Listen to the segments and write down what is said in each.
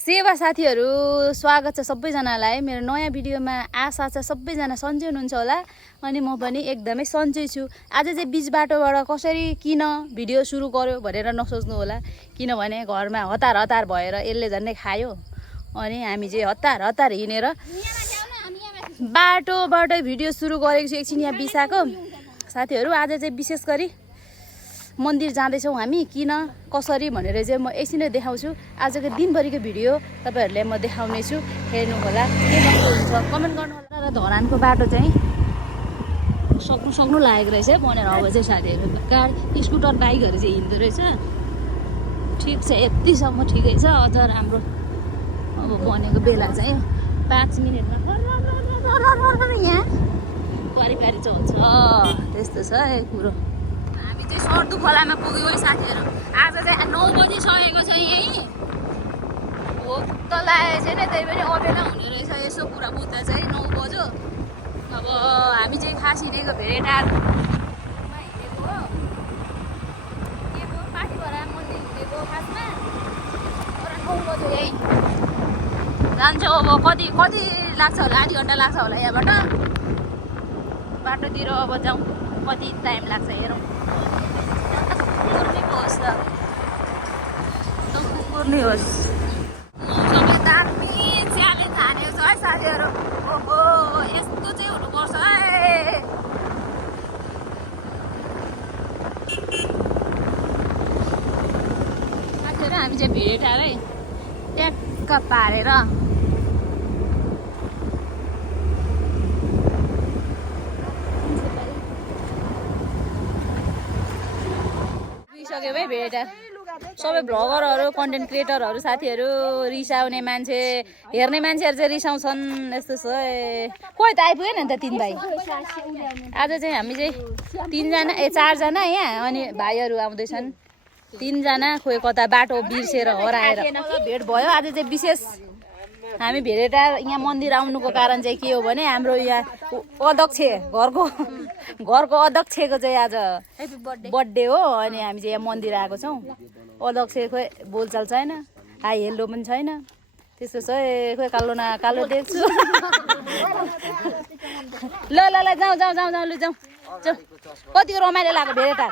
सेवा साथीहरु स्वागत छ सबैजनालाई मेरो नयाँ भिडियोमा। आशा छ सबैजना सन्चै हुनुहुन्छ होला अनि म पनि एकदमै सन्चै छु। आज चाहिँ बीच बाटोबाट कसरी किन भिडियो सुरु गर्यो भनेर नसोच्नु होला, किनभने घरमा हतार हतार भएर यसले झन्डै खायो अनि हामी चाहिँ हतार हतार हिँडेर बाटोबाट भिडियो सुरु गरेको छु। एकछिन यहाँ बिसाको साथीहरु, आज चाहिँ विशेष गरी मन्दिर जाँदैछौँ हामी। किन कसरी भनेर चाहिँ म एकछिनै देखाउँछु। आजको दिनभरिको भिडियो तपाईहरुलाई म देखाउने छु, हेर्नु होला के कस्तो हुन्छ कमेन्ट गर्नु होला। र धरानको बाटो चाहिँ सक्नु लागेको रहेछ भनेर अब चाहिँ साथीहरु गाडी स्कुटर बाइकहरु चाहिँ हिँड्दो रहेछ। ठिक छ, यतिसम्म ठिकै छ। अझ राम्रो अब बनेको बेला चाहिँ 5 मिनेटमा यहाँ पारी चाहिँ हुन्छ। त्यस्तो छ एक कुरो। हामी चाहिँ सर्दु खोलामा पुग्यो है साथीहरु। आज चाहिँ 9 बजी सकेको छ यही। भोक त लागेको छैन, त्यही पनि अबेला हुने रहेछ यसो कुरा बुझ्दा चाहिँ 9 बज्यो। अब हामी चाहिँ खास हिँडेको भेटारमा हिँडेको हो। के हो पाठीभरा मन्दिर हिँडेको खासमा। तर 9 बज्यो यही जान्छौँ। अब कति लाग्छ होला, आधी घन्टा लाग्छ होला यहाँबाट बाटोतिर। अब जाउँ, कति टाइम लाग्छ हेरौँ। कुकुर्ने होस् त कुकुर्ने होस्। सबै दामी च्यालेन्ज हानेको छ है साथीहरु। ओहो यस्तो चाहिँ हुनुपर्छ है। साथीहरु हामी चाहिँ भेटारै ट्याक्क पारेर सक्यो भाइ भेटा। सबै भ्लगरहरु कन्टेन्ट क्रिएटरहरु साथीहरु, रिसाउने मान्छे हेर्ने मान्छेहरु चाहिँ रिसाउँछन्। यस्तो छ। कोही त आइपुगेन नि त 3 भाइ। आज चाहिँ हामी चाहिँ 4 जना यहाँ अनि भाइहरु आउँदैछन् 3 जना। खोइ कता बाटो बिर्सेर हराएर भेट भयो। आज चाहिँ विशेष हामी भेरेटा यहाँ मन्दिर आउनुको कारण चाहिँ के हो भने हाम्रो यहाँ अध्यक्ष घरको अध्यक्षको चाहिँ आज बर्थडे हो अनि हामी चाहिँ यहाँ मन्दिर आएको छौँ। अध्यक्ष खोइ बोलचाल छैन, हाई हेल्लो पनि छैन, त्यस्तो छ। खोइ कालो देख्छु। ल जाउँ लु जाउँ। कतिको रमाइलो लाग्यो भेरेटा?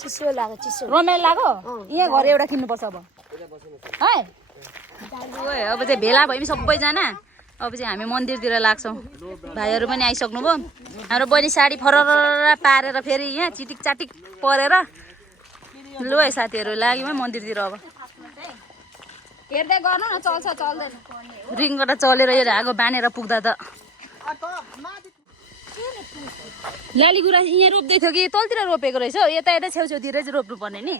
चिसो लाग्यो। रमाइलो लाग्यो? यहाँ घर एउटा किन्नुपर्छ अब है। अब चाहिँ भेला भयो सबैजना। अब चाहिँ हामी मन्दिरतिर लाग्छौँ। भाइहरु पनि आइसक्नु भयो। हाम्रो बहिनी साडी फरर पारेर फेरि यहाँ चिटिक चाटिक परेर लु है साथीहरु लाग्यौँ है मन्दिरतिर। अब हेर्दै गर्नु न चल्छ चल्दैन। रिङबाट चलेर यो ढाको बानेर पुग्दा त लाली गुराँस यहाँ रोप्दै थियो कि तलतिर रोपेको रहेछ। यता छेउछेउतिर चाहिँ रोप्नु पर्ने नि।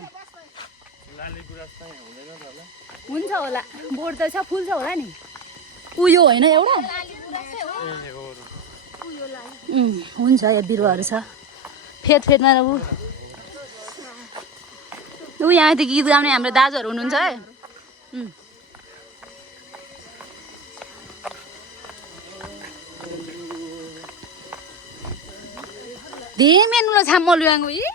हुन्छ होला, बोट त छ, फुल छ होला नि। उयो होइन एउटा हुन्छ। यो बिरुवाहरू छ फेदमा। ऊ यहाँ त गीत गाउने हाम्रो दाजुहरू हुनुहुन्छ है। धेरै मेनुलो छाम मलुवाङ्गु यी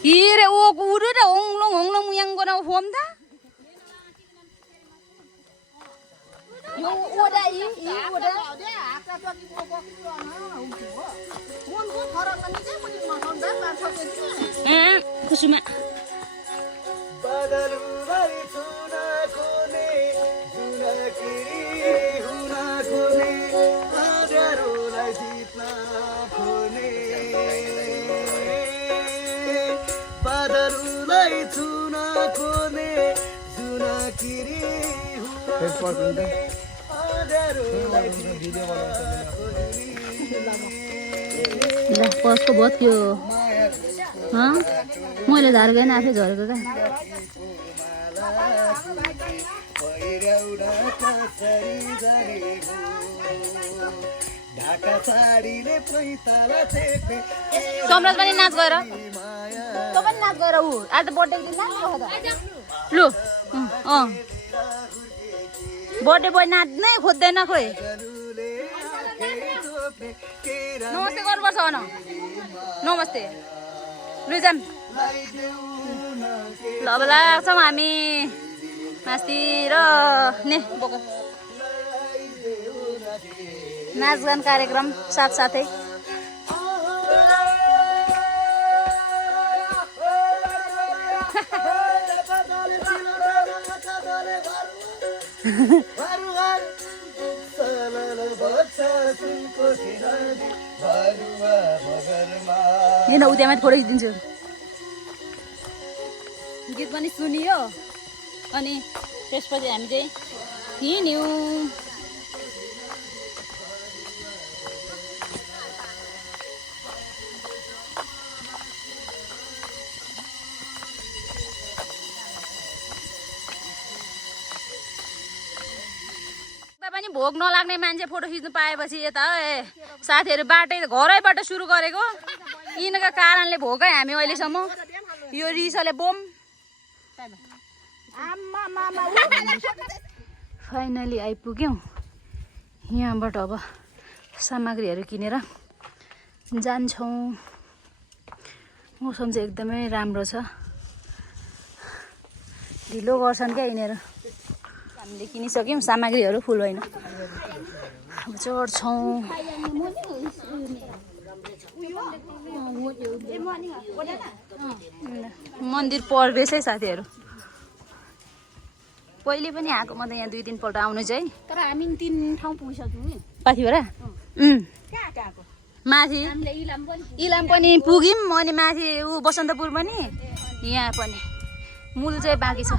Kire o guru da onglong yang gona form da. Yo oda i oda. Kusuma. कसको बहुत त्यो मैले झर्गेन आफै झरेको क्या। समराज पनि नाच गएर तँ पनि नाच गएर ऊ आज त बर्थडे दिन नाच लु बर्थडे बोय नाच्नै खोज्दैन खोइ। नमस्ते गर्नुपर्छ भन। नमस्ते लुजाम ल अब लाग्छौँ हामी मास्ति र ने बोक नाचगान कार्यक्रम साथसाथै हेर्न उद्यामा फोटो खिचिदिन्छु गीत पनि सुनियो अनि त्यसपछि हामी चाहिँ हिँड्यौँ पनि भोग नलाग्ने मान्छे फोटो खिच्नु पाएपछि यता साथीहरू बाटै घरैबाट सुरु गरेको यिनका कारणले भोकै हामी अहिलेसम्म यो रिसले बोम फाइनली आइपुग्यौँ यहाँबाट अब सामग्रीहरू किनेर जान्छौँ मौसम चाहिँ एकदमै राम्रो छ ढिलो गर्छन् क्या यिनीहरू हामीले किनिसक्यौँ सामग्रीहरू फुल होइन अब चढ्छौँ मन्दिर प्रवेश है साथीहरू पहिले पनि आएको म त यहाँ 2-3 पल्ट आउनु चाहिँ तर हामी 3 ठाउँ पुगिसक्यौँ नि पाथिबाट माथि इलाम पनि पुग्यौँ अनि माथि ऊ बसन्तपुर पनि यहाँ पनि मूल चाहिँ बाँकी छ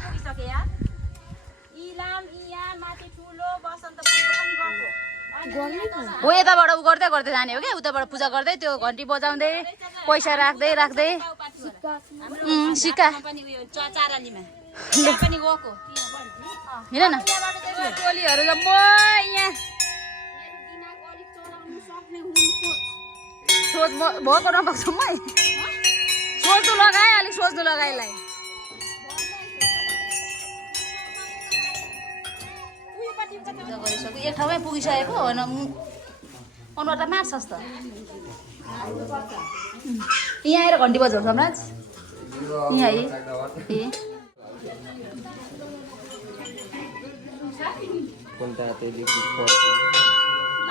हो यताबाट उ गर्दै गर्दै जाने हो क्या उताबाट पूजा गर्दै त्यो घन्टी बजाउँदै पैसा राख्दै राख्दै सिक्का हेर न टोलीहरू म यहाँ सोच भएको नभएको मै सोच्नु लगाएँ अलिक सोच्नु लगाएलाई गरिसक्यो एक ठाउँमै पुगिसकेको अनुहार त मार्छस् त यहाँ आएर घन्टी बजाउँछ सम्राज यहाँ है ए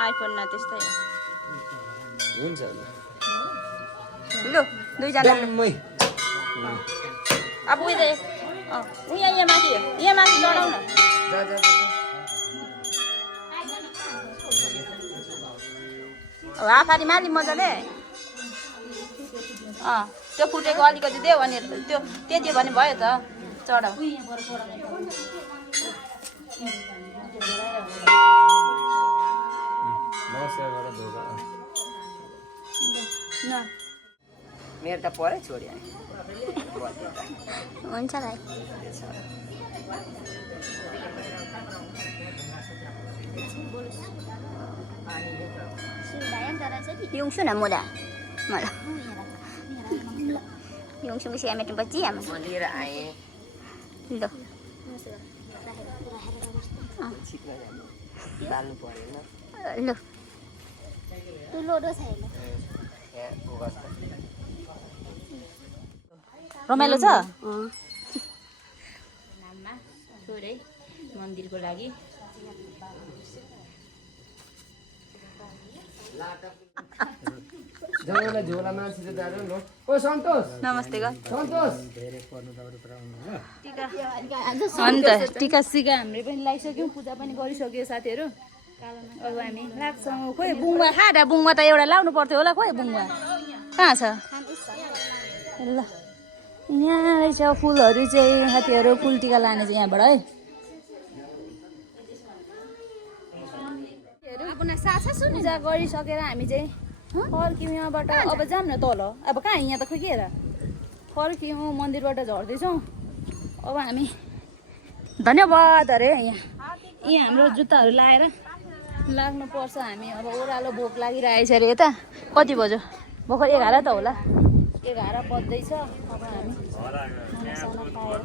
आइफोन न त्यस्तै हुन्छ लु दुईजना अब यहाँ माथि चढाउ न हाफारी माली मजाले त्यो फुटेको अलिकति देऊ अनि त्यो त्यति भने भयो त चढाउ मेरो त परै छोड्यो हुन्छ भाइ Yung na mula. Mala. Yung sumisiya may tempat siya. Malira ay. Lo. Lalu pare na. Lo. ठुलो डो छैन रमाइलो छ नाममा छोडे मन्दिरको लागि जंगलमा झोला मान्छे त जानु न ओ सन्तोष नमस्ते ग सन्तोष अन्त टिका सिका हामीले पनि लगाइसक्यौँ पूजा पनि गरिसक्यो साथीहरू अब हामी लाग्छौँ खोइ बुङ्गा खाडा बुङ्गा त एउटा लाउनु पर्थ्यो होला खोइ बुङ्गा कहाँ छ ल यहाँ रहेछ फुलहरू चाहिँ साथीहरू फुल टिका लाने चाहिँ यहाँबाट है पूजा गरिसकेर हामी चाहिँ फर्क्यौँ यहाँबाट अब जाऊँ न तल अब कहाँ यहाँ त खोइ के र फर्क्यौँ मन्दिरबाट झर्दैछौँ अब हामी धन्यवाद अरे यहाँ हाम्रो जुत्ताहरू लाएर लाग्नु पर्छ हामी अब ओह्रालो भोक लागिरहेछ अरे यता कति बज्यो भर्खर 11 त होला 11 बज्दैछ अब हामी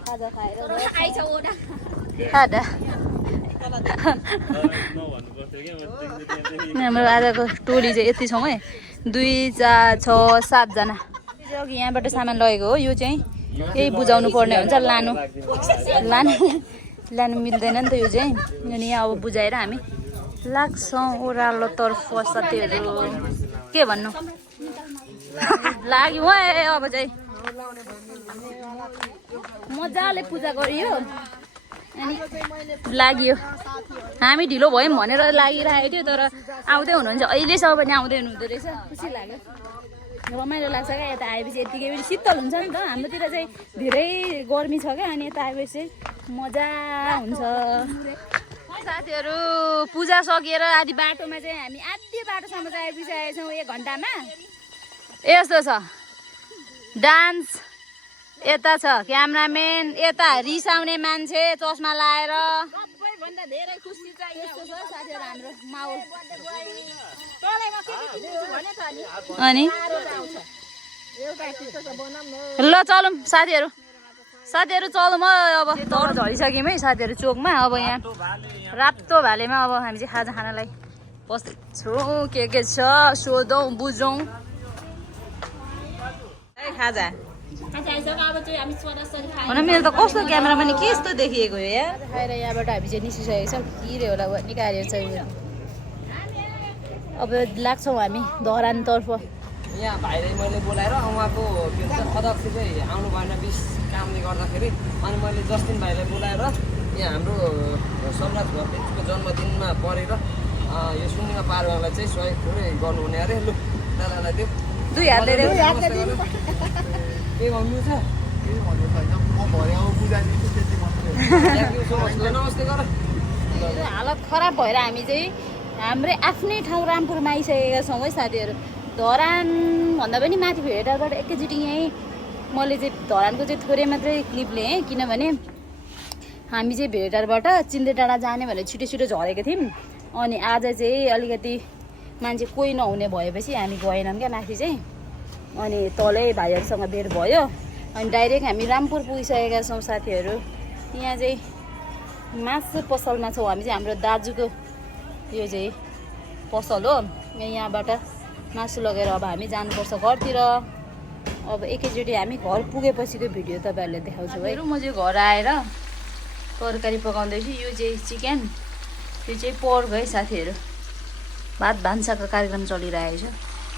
खाजा खाएर खाजा हाम्रो आजको टोली चाहिँ यति छौँ है 2 4 6 7 जना अघि यहाँबाट सामान लगेको हो यो चाहिँ यही बुझाउनु पर्ने हुन्छ लानु मिल्दैन नि त यो चाहिँ अनि यहाँ अब बुझाएर हामी लाग्छौँ ओह्रालोतर्फ साथीहरू के भन्नु लाग्यो अब चाहिँ मजाले पूजा गरियो अनि लाग्यो हामी ढिलो भयौँ भनेर लागिरहेको थियो तर आउँदै हुनुहुन्छ अहिलेसम्म पनि आउँदै हुनुहुँदो रहेछ खुसी लाग्यो रमाइलो लाग्छ क्या यता आएपछि यतिकै पनि शीतल हुन्छ नि त हाम्रोतिर चाहिँ धेरै गर्मी छ क्या अनि यता आएपछि चाहिँ मजा हुन्छ साथीहरू पूजा सकिएर आधी बाटोमा चाहिँ हामी आधी बाटोसम्म चाहिँ आइपुगिसकेका छौँ 1 घन्टामा यस्तो छ डान्स यता छ क्यामराम्यान यता रिसाउने मान्छे चस्मा लाएर सबैभन्दा धेरै खुसी चाहिँ यस्तो छ साथीहरू हाम्रो माहौल अनि ल चलौँ साथीहरू चलौँ अब दौड झरिसक्यौँ है साथीहरू चोकमा अब यहाँ रातो भालेमा अब हामी चाहिँ खाजा खानालाई बस्छौँ के छ सोधौँ बुझौँ खाजा मेरो त कस्तो क्यामेरा पनि के यस्तो देखिएको हो यार खाएर यहाँबाट हामी चाहिँ निस्किसकेको छौँ किरे होला निकालेर चाहिँ अब लाग्छौँ हामी धरानतर्फ यहाँ भाइले मैले बोलाएर उहाँको के भन्छ अध्यक्ष चाहिँ आउनु भएन 20 कामले गर्दाखेरि अनि मैले जस्टिन भाइलाई बोलाएर यहाँ हाम्रो सम्राट घरको जन्मदिनमा परेर यो सुन्निमा पारुवालाई चाहिँ सहयोग पुरै गर्नुहुने अरे लु दादालाई दियो 2 हातले के भन्नु छ नमस्ते गर हालत खराब भएर हामी चाहिँ हाम्रै आफ्नै ठाउँ रामपुरमा आइसकेका छौँ है साथीहरू धरान भन्दा पनि माथि भेटारबाट एकैचोटि यहीँ मैले चाहिँ धरानको चाहिँ थोरै मात्रै क्लिप लिएँ किनभने हामी चाहिँ भेटारबाट चिन्दे डाँडा जाने भनेर छिटो छिटो झरेको थियौँ अनि आज चाहिँ अलिकति मान्छे कोही नहुने भएपछि हामी गएनौँ क्या माथि चाहिँ अनि तलै भाइहरूसँग भेट भयो अनि डाइरेक्ट हामी रामपुर पुगिसकेका छौँ साथीहरू यहाँ चाहिँ मासु पसलमा छौँ हामी चाहिँ हाम्रो दाजुको यो चाहिँ पसल हो यहाँबाट मासु लगेर अब हामी जानुपर्छ घरतिर अब एकैचोटि हामी घर पुगेपछिको भिडियो तपाईँहरूले देखाउँछु है म चाहिँ घर आएर तरकारी पकाउँदैछु यो चाहिँ चिकन यो चाहिँ पोर्क है साथीहरू भात भान्साको कार्यक्रम चलिरहेको छ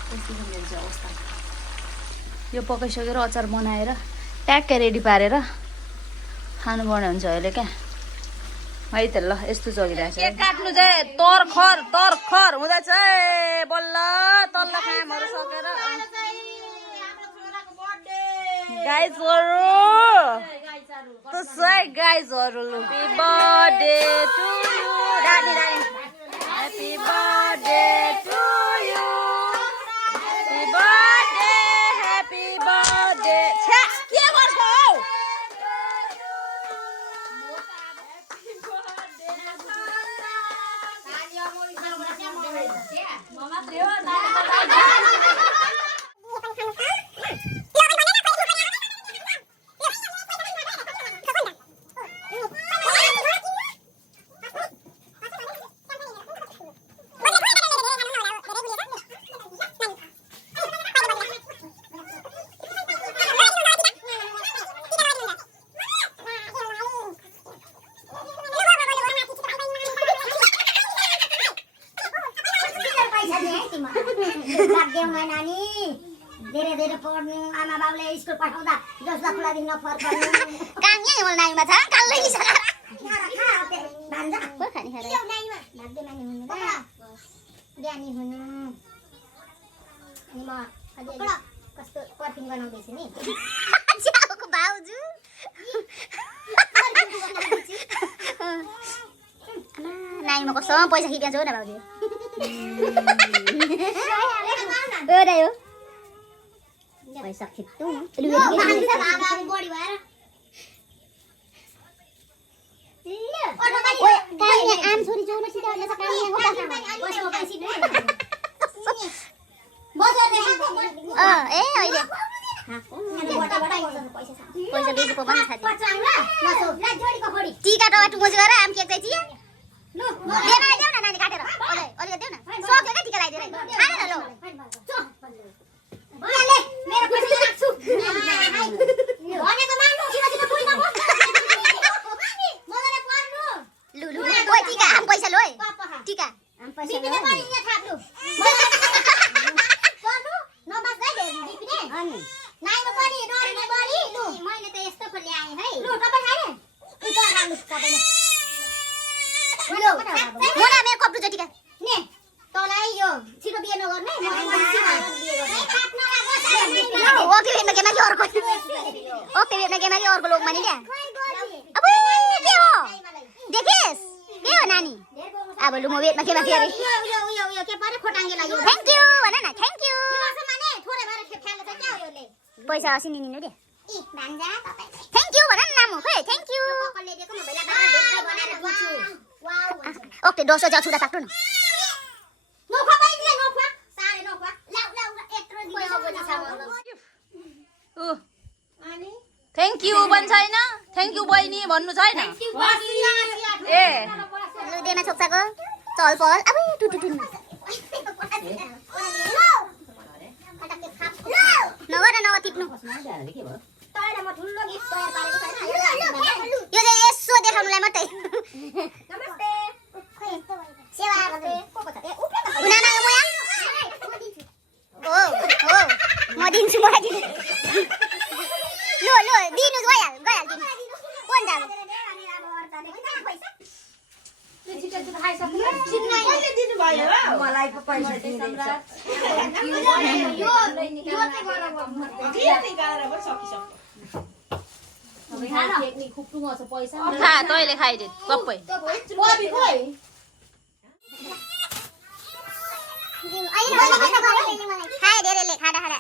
त्यसको मेरो चाहिँ अवस्था यो पकाइसकेर अचार बनाएर ट्याक्कै रेडी पारेर खानुपर्ने हुन्छ अहिले क्या है त ल यस्तो चलिरहेको छ केक काट्नु चाहिँ तरखर हुँदैछ बल्ल तल्ल कामहरू सकेर गाइजहरू happy birthday to you happy birthday to you happy birthday के गर्छ हौ धेरै पढ्नु आमा बाउले स्कुल पठाउँदा जसलाई खुलादिन नफर्काउनु काम यही हो नाइमा छ कालै ज्ञानी हुनु अनि म कस्तो पर्फिङ बनाउँदैछु नि भाउजू नाइमा कस्तो पैसा खिचाउँछ हो न भाउजू हो पैसा खिच्नु बढी भएर आम छोरी जाउन सिधा हो ए अहिले पैसा बेसी पनि खान्छ टीका टमाटर मोज गरेर आम केक चाहिँ बेमा देऊ न नानी काटेर अलि देऊ न सक्यो क्या टिका लगाइदिएर खान न लो ले मेरो पैसा राख्छु भनेको मान्नु छिटो छिटो पुइ नभो मलाई पर्नु लु लु ओइ टिका आम पैसा लो है टिका आम पैसा बिपिने पनि यहाँ थाप्नु पर्नु नबास गए बिपिने अनि नाइमा पनि डरले बढी लु मैले त यस्तो पो ल्याएँ है लु तपाईँ खाने उता खानु तपाईले लु मोना मेरो कप दुई टिका ने तँलाई यो छिटो बिहे नगर्ने म बिहे गर्ने ओके बेमा के माथि अर्को ओके बेमा के माथि अर्को लोक मानि ल्या अब के हो देखिस के हो नानी अब लु म बेमा के माथि अरे यो के परे खोटाङ्गे लाग्यो थ्यांक यू भन न थ्यांक यू माने थोरै भएर खेप्याले चाहिँ क्या हो योले पैसा अस्ति निनिनु दे इ भान्जा तपाईले थ्यांक यू भन न नामु खै थ्यांक यू कसले दिएको म भैला धेरै बनाएर दिन्छु वाउ ओके दोस्रो जा छुदा ताक्नु न नोखा पाइदिए नोखा सारे नोखा लाउ लाउ यत्रो दियो बजी छ अनि थ्याङ्क यू भन्छ होइन थ्याङ्क यू बहिनी भन्नु छैन ए लु देना छोक्साको चल पल अब टु टु टु नगर न टिप्नु यो चाहिँ यसो देखाउनुलाई मात्रै उनामा यो मोया हो हो म दिन्छु मलाई दिनु लो लो दिनु गइहाल दिनु कोन जानु मलाई पैसा दिन्छ खा तैँले खाइदे सबै खाए धेरैले खाडा खाडा